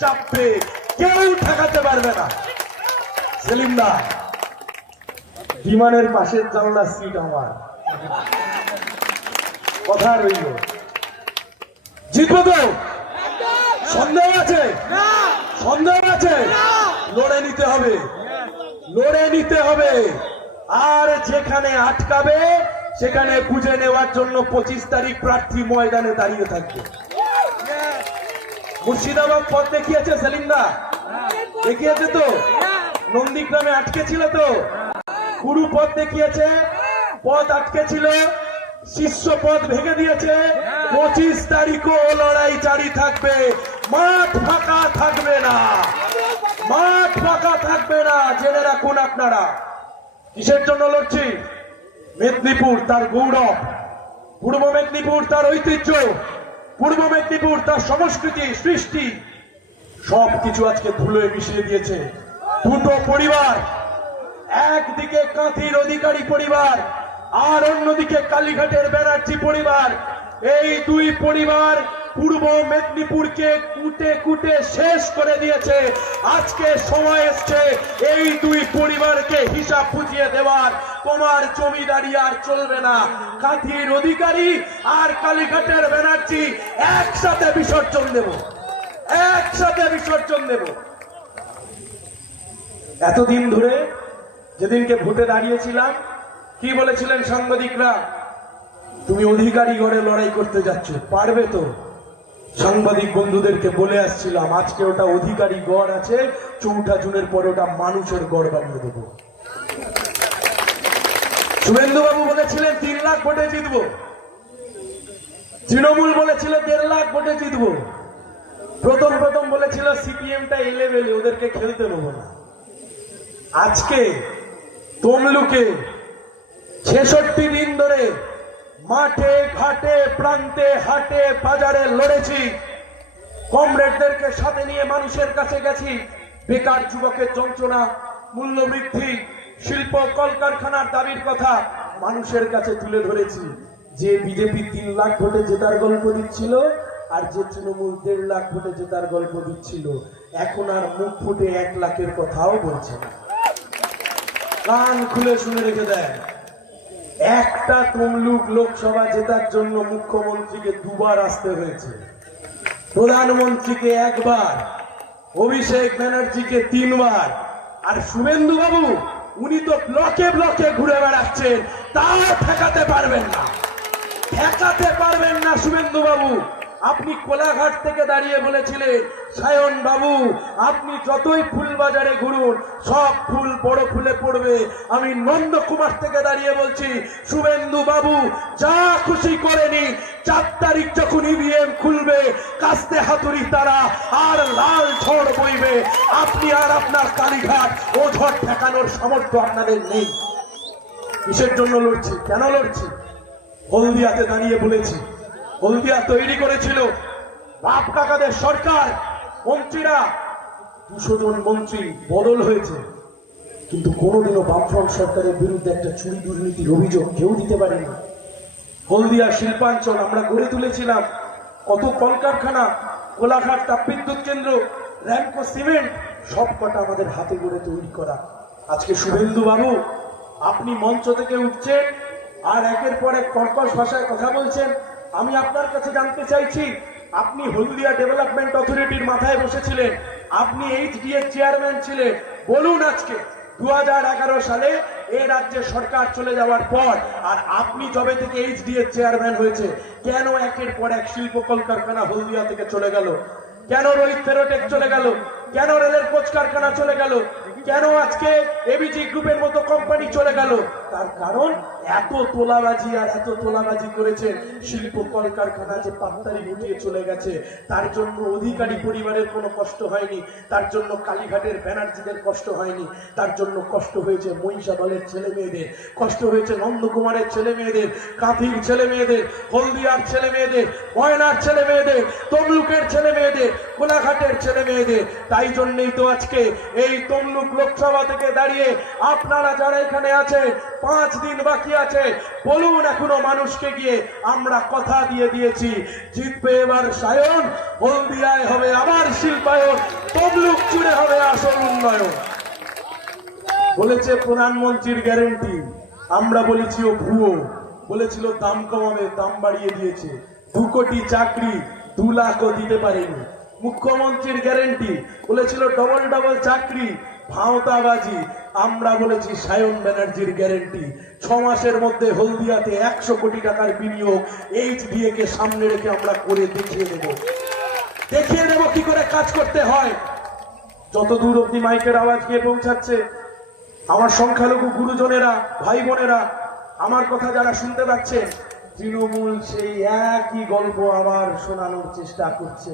চাপবে কেউ ঠেকাতে পারবে না। সেলিম দা বিমানের পাশের জানলা সিট আমার। কথা রইল। জিতবো তো? সন্দেহ আছে? সন্দেহ আছে? লড়ে নিতে হবে। লড়ে নিতে হবে। আর যেখানে আটকাবে, সেখানে বুঝে নেওয়ার জন্য পঁচিশ তারিখ প্রার্থী ময়দানে দাঁড়িয়ে থাকবে। মুর্শিদাবাদ পথ দেখিয়েছে সেলিমদা। দেখিয়েছে তো? নন্দীগ্রামে আটকে ছিল তো? পুরু পথ দেখিয়েছে পথ আটকে ছিল শীর্ষ পথ ভেঙে দিয়েছে। পঁচিশ তারিখও লড়াই জারি থাকবে। মাঠ ফাঁকা থাকবে না। মাঠ ফাঁকা থাকবে না। জেনে রাখুন আপনারা। কিসের জন্য লড়ছি? মেদিনীপুর তার গৌরব। পূর্ব মেদিনীপুর তার ঐতিহ্য। পূর্ব মেদিনীপুর তার সংস্কৃতি, সৃষ্টি সব কিছু আজকে ধুলোয় মিশিয়ে দিয়েছে। দুটো পরিবার, একদিকে কাঁথির অধিকারী পরিবার আর অন্যদিকে কালীঘাটের ব্যানার্জি পরিবার। এই দুই পরিবার পূর্ব মেদিনীপুরকে কুটে কুটে শেষ করে দিয়েছে। আজকে সময় এসছে এই দুই পরিবারকে হিসাব বুঝিয়ে দেওয়ার। তোমার জমিদারি আর চলবে না। কাঁথির অধিকারী আর কালীঘাটের ব্যানার্জি একসাথে বিসর্জন দেব। একসাথে বিসর্জন দেব। এতদিন ধরে যেদিনকে ভোটে দাঁড়িয়েছিলাম, কি বলেছিলেন সাংবাদিকরা? তুমি অধিকারী গড়ে লড়াই করতে যাচ্ছ, পারবে তো? সাংবাদিক বন্ধুদেরকে বলে আসছিলাম, আজকে ওটা অধিকারী গড় আছে, চৌঠা জুনের পরে ওটা মানুষের গড় বানিয়ে দেবো। শুভেন্দু বাবু বলেছিলেন, তিন লাখ ভোটে জিতবো। তৃণমূল বলেছিল, দেড় লাখ ভোটে জিতবো। প্রথম প্রথম বলেছিল, সিপিএমটা এলেবেলে, ওদেরকে খেলতে নেব না। আজকে তমলুকে ছেষট্টি দিন ধরে মাঠে, ঘাটে, প্রান্তে, হাটে, বাজারে লড়েছি। কমরেডদেরকে সাথে নিয়ে মানুষের কাছে গেছি। বেকার যুবকের যন্ত্রণা, মূল্যবৃদ্ধি শিল্প কলকারখানার দাবির কথা মানুষের কাছে তুলে ধরেছি। যে বিজেপি তিন লাখ ভোটে জেতার গল্প দিচ্ছিল আর যে তৃণমূল দেড় লাখ ভোটে জেতার গল্প দিচ্ছিল, এখন আর মুখ ফুটে এক লাখের কথাও বলছে না। কান খুলে শুনে রেখে দেয়। একটা তমলুক লোকসভা জেতার জন্য মুখ্যমন্ত্রীকে দুবার আসতে হয়েছে। প্রধানমন্ত্রীকে একবার, অভিষেক ব্যানার্জিকে তিনবার, আর শুভেন্দু বাবু উনি তো ব্লকে ব্লকে ঘুরে বেড়াচ্ছেন তা ঠেকাতে পারবেন না। ঠেকাতে পারবেন না শুভেন্দু বাবু আপনি কোলাঘাট থেকে দাঁড়িয়ে বলেছিলেন, সায়ন বাবু, আপনি যতই ফুল বাজারে ঘুরুন, সব ফুল বড় ফুলে পড়বে। আমি নন্দকুমার থেকে দাঁড়িয়ে বলছি, শুভেন্দু বাবু, যা খুশি করে নিন। চার তারিখ যখন ইভিএম খুলবে, কাস্তে হাতুড়ি তারা আর লাল ঝড় বইবে। আপনি আর আপনার কালীঘাট ও ঝড় ঠেকানোর সামর্থ্য আপনাদের নেই। কিসের জন্য লড়ছি? কেন লড়ছি? হলদিয়াতে দাঁড়িয়ে বলেছি। হলদিয়া তৈরি করেছিল বাপ কাকাদের সরকার। মন্ত্রীরা দুশো জন মন্ত্রী বদল হয়েছে। কিন্তু কোনোদিনও বামফ্রন্ট সরকারের বিরুদ্ধে একটা চুরি দুর্নীতির অভিযোগ কেউ দিতে পারেনি। হলদিয়া শিল্পাঞ্চল আমরা গড়ে তুলেছিলাম। কত কলকারখানা কোলাঘাট তাপবিদ্যুৎ কেন্দ্র, র্যামকো সিমেন্ট সব কটা আমাদের হাতে গড়ে তৈরি করা। আজকে শুভেন্দু বাবু, আপনি মঞ্চ থেকে উঠছেন আর একের পর এক কর্কশ ভাষায় কথা বলছেন। আমি আপনার কাছে জানতে চাইছি, আপনি হলদিয়া ডেভেলপমেন্ট অথরিটির মাথায় বসেছিলেন। আপনি এইচডি এর চেয়ারম্যান ছিলেন। বলুন আজকে দু সালে এ রাজ্যে সরকার চলে যাওয়ার পর, আর আপনি যবে থেকে এইচডি এর চেয়ারম্যান হয়েছে, কেন একের পর এক শিল্প কলকারখানা হলদিয়া থেকে চলে গেল? কেন রোহিত ফেরোটেক চলে গেল? কেন রেলের কোচ কারখানা চলে গেল? কেন আজকে এবিজি গ্রুপের মতো কোম্পানি চলে গেল? তার কারণ এত তোলাবাজি আর এত তোলাবাজি করেছে শিল্প কলকারখানা যে পাত্তারি গুটিয়ে চলে গেছে। তার জন্য অধিকারী পরিবারের কোনো কষ্ট হয়নি। তার জন্য কালীঘাটের ব্যানার্জিদের কষ্ট হয়নি। তার জন্য কষ্ট হয়েছে মহিষাদলের ছেলে মেয়েদের কষ্ট হয়েছে নন্দকুমারের ছেলে মেয়েদের কাঁথির ছেলে মেয়েদের হলদিয়ার ছেলে মেয়েদের ময়নার ছেলে মেয়েদের তমলুকের ছেলে মেয়েদের কোলাঘাটের ছেলে মেয়েদের তাই জন্যই তো আজকে এই তমলুক লোকসভা থেকে দাঁড়িয়ে আপনারা যারা এখানে আছেন পাঁচ দিন বাকি আছে, বলুন এখনও মানুষকে গিয়ে আমরা কথা দিয়ে দিয়েছি। জিতবে এবার সায়ন, হলদিয়ায় হবে আবার শিল্পা উন্নয়ন তমলুক জুড়ে হবে আসল উন্নয়ন। বলেছে প্রধানমন্ত্রীর গ্যারেন্টি। আমরা বলেছি ও ভুয়ো। বলেছিল দাম কমাবে, দাম বাড়িয়ে দিয়েছে। দু কোটি চাকরি, দু লাখও দিতে পারেনি। মুখ্যমন্ত্রীর গ্যারেন্টি। বলেছিল ডবল ডবল চাকরি আমরা বলেছি সায়ন ব্যানার্জির গ্যারেন্টি। ছ মাসের মধ্যে হলদিয়াতে একশো কোটি টাকার বিনিয়োগ এইচডিএ কে সামনে রেখে আমরা করে দেখিয়ে দেব। দেখিয়ে দেব কি করে কাজ করতে হয়। যত দূর অব্দি মাইকের আওয়াজ গিয়ে পৌঁছাচ্ছে, আমার সংখ্যালঘু গুরুজনেরা ভাই বোনেরা আমার কথা যারা শুনতে পাচ্ছে, তৃণমূল সেই একই গল্প আবার শোনানোর চেষ্টা করছে।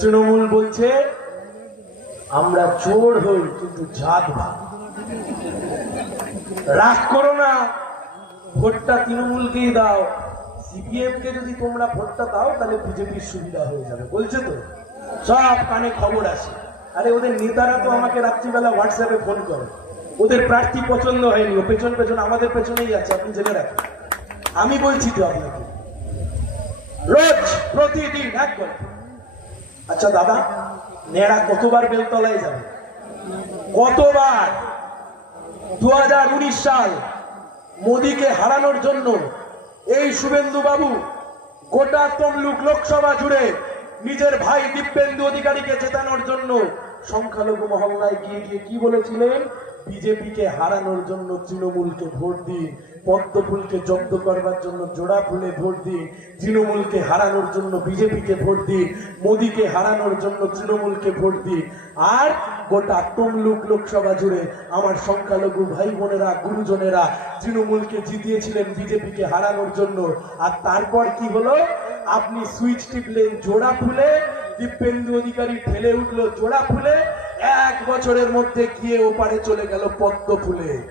তৃণমূল বলছে আমরা চোর হই, কিন্তু জাত ভাগ। রাগ করো না, ভোটটা তৃণমূলকেই দাও। সিপিএম কে যদি তোমরা ভোটটা দাও, তাহলে বিজেপির সুবিধা হয়ে যাবে, বলছে তো? সব কানে খবর আসে আরে ওদের নেতারা তো আমাকে রাত্রিবেলা হোয়াটসঅ্যাপে ফোন করে। ওদের প্রার্থী পছন্দ হয়নি, ও পেছন পেছন, আমাদের পেছনেই আছে, আপনি জেনে রাখেন। আমি বলছি তো আপনাকে। রোজ প্রতিদিন, এক আচ্ছা দাদা নেড়া কতবার বেলতলায় যাবে? কতবার? দু সাল মোদীকে হারানোর জন্য এই শুভেন্দু বাবু গোটা তমলুক লোকসভা জুড়ে নিজের ভাই দিব্যেন্দু অধিকারীকে চেতানোর জন্য সংখ্যালঘু মহল্লায় গিয়ে গিয়ে কি বলেছিলেন? বিজেপিকে হারানোর জন্য তৃণমূলকে ভোট দিন পদ্ম ফুলকে জব্দ করবার জন্য জোড়া ফুলে ভোট দিন, তৃণমূলকে হারানোর জন্য বিজেপিকে ভোট দিন, মোদীকে হারানোর জন্য তৃণমূলকে ভোট দিন। আর গোটা তমলুক লোকসভা জুড়ে আমার সংখ্যালঘু ভাই বোনেরা গুরুজনেরা তৃণমূলকে জিতিয়েছিলেন, বিজেপিকে হারানোর জন্য। আর তারপর কি হলো? আপনি সুইচ টিপলেন জোড়া ফুলে, দিব্যেন্দু অধিকারী ঠেলে উঠল জোড়া ফুলে এক বছরের মধ্যে গিয়ে ওপারে চলে গেল পদ্ম ফুলে।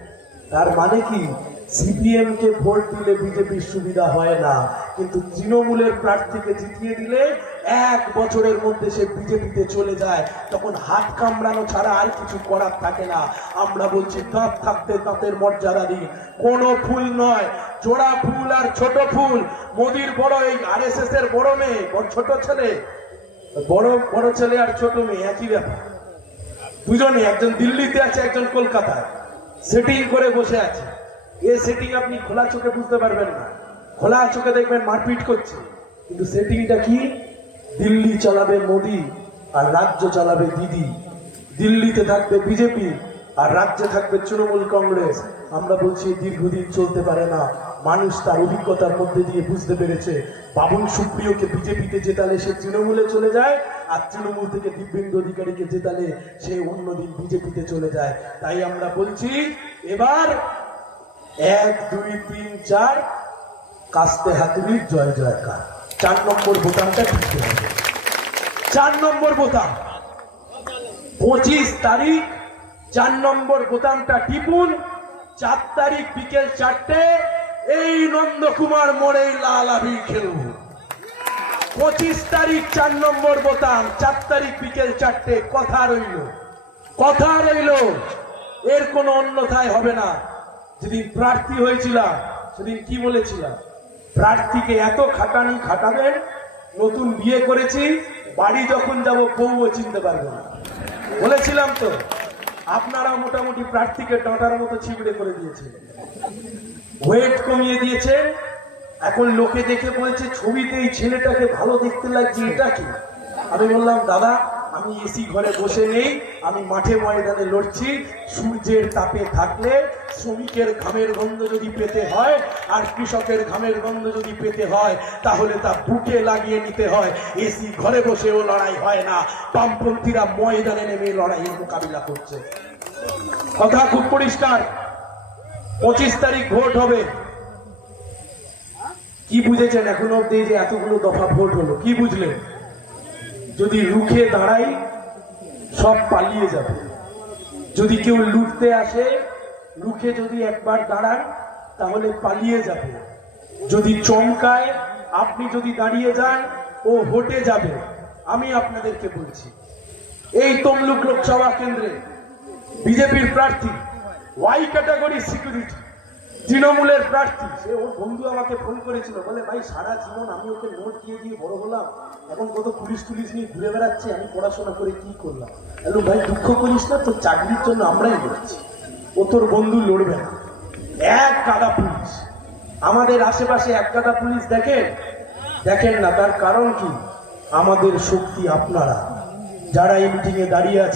তার মানে কি? সিপিএম কে ভোট দিলে বিজেপির সুবিধা হয় না। কিন্তু তৃণমূলের প্রার্থীকে জিতিয়ে দিলে এক বছরের মধ্যে সে বিজেপিতে চলে যায়। তখন হাত কামড়ানো ছাড়া আর কিছু করার থাকে না। আমরা বলছি, দাঁত থাকতে দাঁতের মর্যাদা দিন। কোনো ফুল নয়। জোড়া ফুল আর ছোট ফুল। মোদির বড় এই আর এস এস এর বড় মেয়ে ছোট ছেলে। বড় বড় ছেলে আর ছোট মেয়ে, একই ব্যাপার। দুজনে, একজন দিল্লিতে আছে, একজন কলকাতায়। সেটিং করে বসে আছে। এ সেটিং আপনি খোলা চোখে বুঝতে পারবেন না। খোলা চোখে দেখবেন মারপিট করছে। কিন্তু সেটিংটা কি? দিল্লি চালাবে মোদি আর রাজ্য চালাবে দিদি। দিল্লিতে থাকবে বিজেপি আর রাজ্যে থাকবে তৃণমূল কংগ্রেস। আমরা বলছি, দীর্ঘদিন চলতে পারে না। মানুষ তার অভিজ্ঞতার মধ্যে দিয়ে বুঝতে পেরেছে বাবুল সুপ্রিয়কে বিজেপিতে জেতালে সে তৃণমূলে চলে যায়, আর তৃণমূল থেকে দিব্যেন্দু অধিকারীকে জেতালে সে অন্যদিন বিজেপিতে চলে যায়। তাই আমরা বলছি, এবার এক, দুই, তিন, চার, কাস্তে হাতুড়ির জয়, জয়কার। চার নম্বর বোতামটা টিপতে হবে চার নম্বর বোতাম পঁচিশ তারিখ, চার নম্বর বোতামটা টিপুন। চার তারিখ বিকেল চারটে এই নন্দকুমার মোড়ে লাল আবির খেলব। পঁচিশ তারিখ চার নম্বর বোতাম, চার তারিখ বিকেল চারটে, কথা রইল। কথা রইল, এর কোনো অন্যথায় হবে না। যেদিন প্রার্থী হয়েছিলাম, সেদিন কি বলেছিলাম? প্রার্থীকে এত খাটানি খাটাবেন, নতুন বিয়ে করেছি, বাড়ি যখন যাব বউও চিনতে পারব না। বলেছিলাম তো আপনারা মোটামুটি প্রার্থীকে ডটার মতো ছিবড়ে করে দিয়েছিলেন ওয়েট কমিয়ে দিয়েছেন এখন লোকে দেখে বলছে, ছবিতে এই ছেলেটাকে ভালো দেখতে লাগছে, এটা কি? আমি বললাম, দাদা, আমি এসি ঘরে বসে নেই, আমি মাঠে ময়দানে লড়ছি। সূর্যের তাপে থাকলে শ্রমিকের ঘামের গন্ধ যদি পেতে হয়, আর কৃষকের ঘামের গন্ধ যদি পেতে হয়, তাহলে তা বুকে লাগিয়ে নিতে হয়। এসি ঘরে বসেও লড়াই হয় না। বামপন্থীরা ময়দানে নেমে লড়াইয়ের মোকাবিলা করছে। কথা খুব পরিষ্কার। পঁচিশ তারিখ ভোট হবে। কি বুঝেছেন এখনও অব্দি যে এতগুলো দফা ভোট হলো? কি বুঝলেন? যদি রুখে দাঁড়াই, সব পালিয়ে যাবে। যদি কেউ লুটতে আসে, রুখে যদি একবার দাঁড়ান, তাহলে পালিয়ে যাবে। যদি চমকায়, আপনি যদি দাঁড়িয়ে যান, ও হটে যাবে। আমি আপনাদেরকে বলছি, এই তমলুক লোকসভা কেন্দ্রে বিজেপির প্রার্থী ওয়াই ক্যাটাগরি সিকিউরিটি তৃণমূলের প্রার্থী। সে ওর বন্ধু আমাকে ফোন করেছিল, বলে, ভাই, সারা জীবন আমি ওকে নোট দিয়ে দিয়ে বড় হলাম এখন কত পুলিশ টুলিশ নিয়ে ঘুরে বেড়াচ্ছে, আমি পড়াশোনা করে কি করলাম? হ্যালো ভাই, দুঃখ করিস না, তোর চাকরির জন্য আমরাই লড়ছি। ও তোর বন্ধু লড়বে না। এক গাদা পুলিশ। আমাদের আশেপাশে এক গাদা পুলিশ দেখেন? দেখেন না, তার কারণ কি? আমাদের শক্তি আপনারা। যারা এই মিটিংয়ে দাঁড়িয়ে আছে